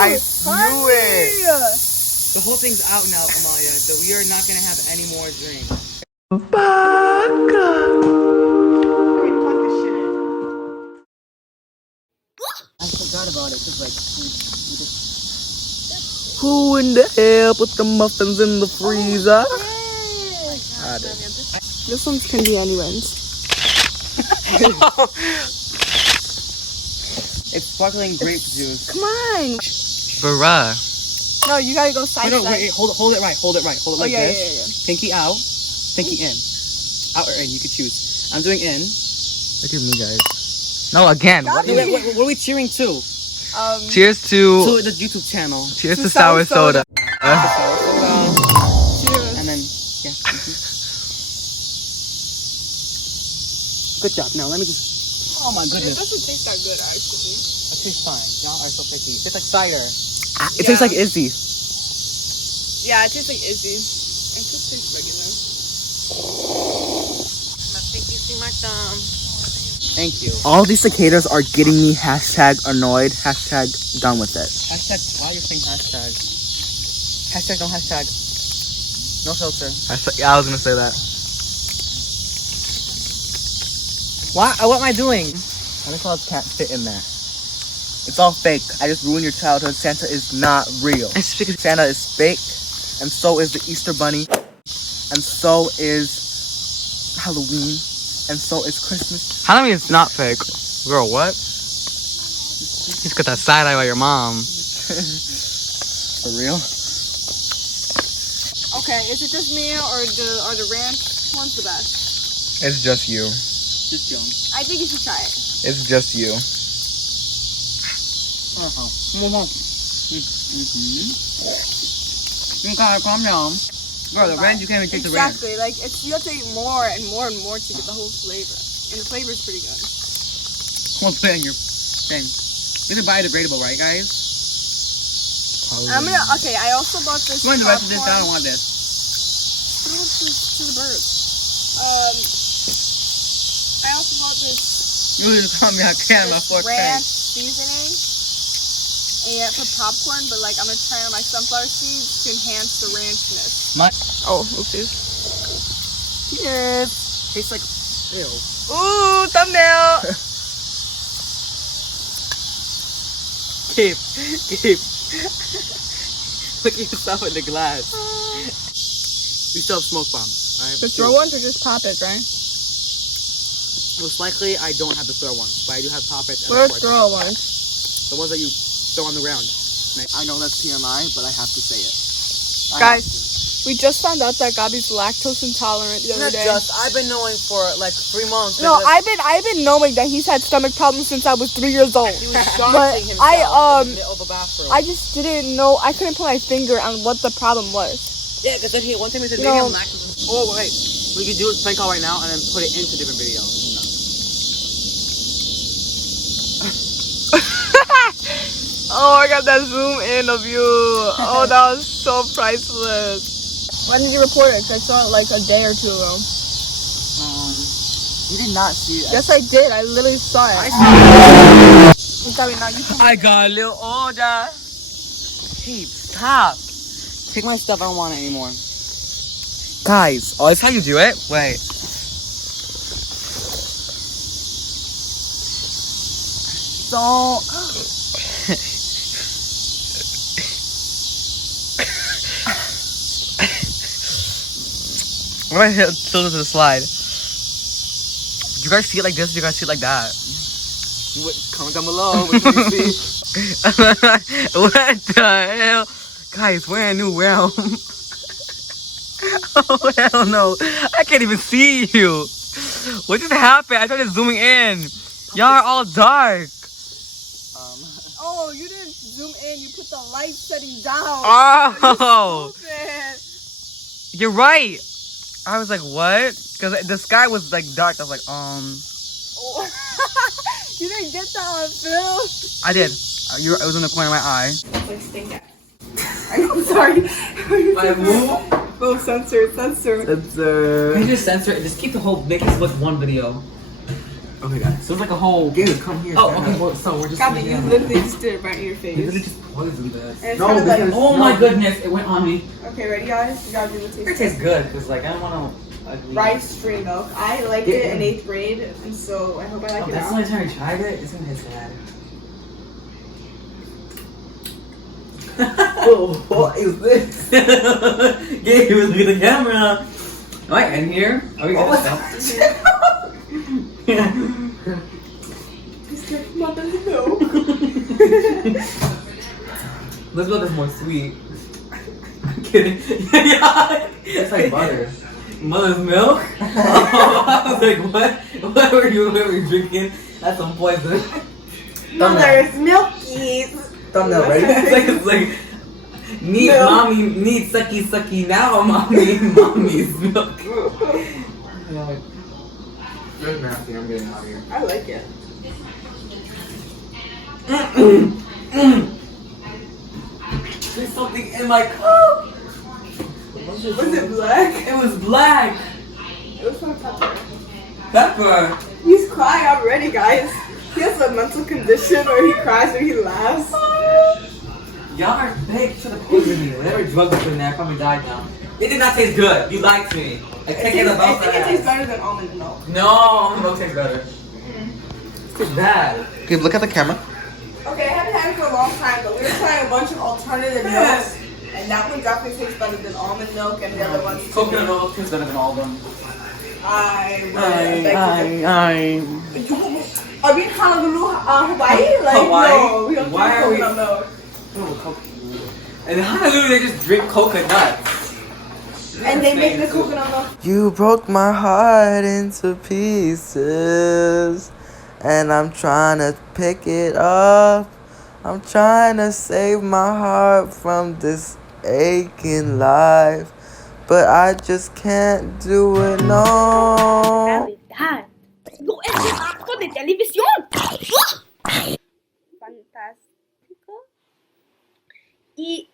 I knew it. The whole thing's out now, Amalia. So we are not gonna have any more drinks. I forgot about it. Cause like we just... Who in the hell put the muffins in the freezer? This one's can be anyone's. It's sparkling grape juice. Come on. Bruh. No, you gotta go side No, side. wait, hold it right. Hold it like yeah, this. yeah. Pinky out, pinky in. Out or in, you can choose. I'm doing in. Look at me, guys. No, again. What are we cheering to? Cheers To the YouTube channel. Cheers to sour soda. Cheers. And then, yeah. Good job. Now, let me just... Oh my It goodness. doesn't taste that good, actually. It tastes fine. Y'all are so picky. It tastes like cider. It tastes like Izzy. Yeah, it tastes like Izzy. It just tastes regular. Thank you so much, Thank you. All these cicadas are getting me hashtag annoyed, hashtag done with it. Hashtag, why are you saying hashtag? Hashtag, no hashtag. No filter. Yeah, I was gonna say that. What am I doing? Santa Claus can't fit in there. It's all fake. I just ruined your childhood. Santa is not real. Santa is fake, and so is the Easter Bunny, and so is Halloween, and so is Christmas. Halloween is not fake. Girl, what? He's got that side eye by your mom. For real? Okay, is it just me or the ranch one's the best? It's just you. Just Joan. I think you should try it. It's just you. Okay, calm down. Bro, the ranch, you can't even take the ranch. Exactly, like you have to eat more and more and more to get the whole flavor. And the flavor is pretty good. Won't put it in your thing. This is biodegradable, right, guys? Okay, I also bought this. Come on, the rest of this. I don't want this. Throw it to the birds. I also bought this You just call me a can, my fork ranch seasoning. And for popcorn, but like I'm gonna try on my sunflower seeds to enhance the ranchness. Oh, oopsies. Cheers. Tastes like... Ew. Ooh, thumbnail. Keep. Look at yourself in the glass. We still have smoke bombs. Right? The throw ones or just pop it, right? Most likely, I don't have the throw ones, but I do have pop-its. What are throw ones? The ones that you throw on the ground. I know that's TMI, but I have to say it. Guys, we just found out that Gabi's lactose intolerant the other day. I've been knowing for like 3 months. No, I've been knowing that he's had stomach problems since I was 3 years old. He was But himself in the middle of a bathroom. I just didn't know. I couldn't put my finger on what the problem was. Yeah, because then one time he said, maybe I'm lactose. Oh, wait. We could do a prank call right now and then put it into different videos. Oh, I got that zoom in of you. Oh, that was so priceless. When did you report it? 'Cause I saw it like a day or two ago. You did not see it. Yes, I did. I literally saw it. I got a little older. Hey, stop. Take my stuff. I don't want it anymore. Guys, oh, that's how you do it? Wait. So... I'm gonna hit filter to the slide. Do you guys see it like this? Do you guys see it like that? Comment down below. What do you see? What the hell? Guys, we're in a new realm. Oh, hell no. I can't even see you. What just happened? I started zooming in. Y'all are all dark. Oh, you didn't zoom in. You put the light setting down. Oh. Stupid. You're right. I was like, what? Because the sky was like dark. I was like, Oh. You didn't get that on film? I did. It was in the corner of my eye. I'm sorry. I move. Oh, censor. Censor. You just censor it. Just keep the whole. Make it with one video. Okay, guys. So it's like a whole. Gator, come here. Oh, okay. Well, so we're just. Gabby, you literally just did it right in your You face. literally just poisoned us. And it's No, kinda like- because Oh my goodness! It went on me. Okay, ready, guys? You gotta do the It taste. tastes good because like I don't want to. Rice stream milk. I liked it in 8th grade, and so I hope I like it That's the now. only time I tried it. It's gonna taste bad. Oh, what is this? Gabe was looking at the camera. Alright, and here. Are we gonna stop? Yeah. It's like mother's milk. This milk is more sweet. I'm kidding. Yeah. It's like butter. Mother's milk? Oh, I was like, what? What were you drinking? That's some poison. Mother's milkies. Thumbnail, ready? It's like need Milk. mommy, need sucky now, mommy, mommy's milk. That's nasty. I'm getting out of here. I like it. There's something in my cup. Was it black? It was black. It was from pepper. Pepper. He's crying already, guys. He has a mental condition where he cries when he laughs. Y'all are fake. Should have poisoned me. Whatever drugs was in there, I probably died now. It did not taste good. You lied to me. I can't get I about think it tastes that. better than almond milk. No, almond milk tastes better. It's bad. Okay, look at the camera. Okay, I haven't had it for a long time, but we were trying a bunch of alternative milks, and that one definitely tastes better than almond milk, and the other ones. Coconut milk tastes better than all of them. Are we in Honolulu, Hawaii? Like, Hawaii? no, we don't Why drink are we- coconut milk. And in Honolulu, they just drink coconuts. And they make the coconut milk. You broke my heart into pieces, and I'm trying to pick it up. I'm trying to save my heart from this aching life, but I just can't do it, no. Navidad. No es un acto de televisión. Fantástico. Y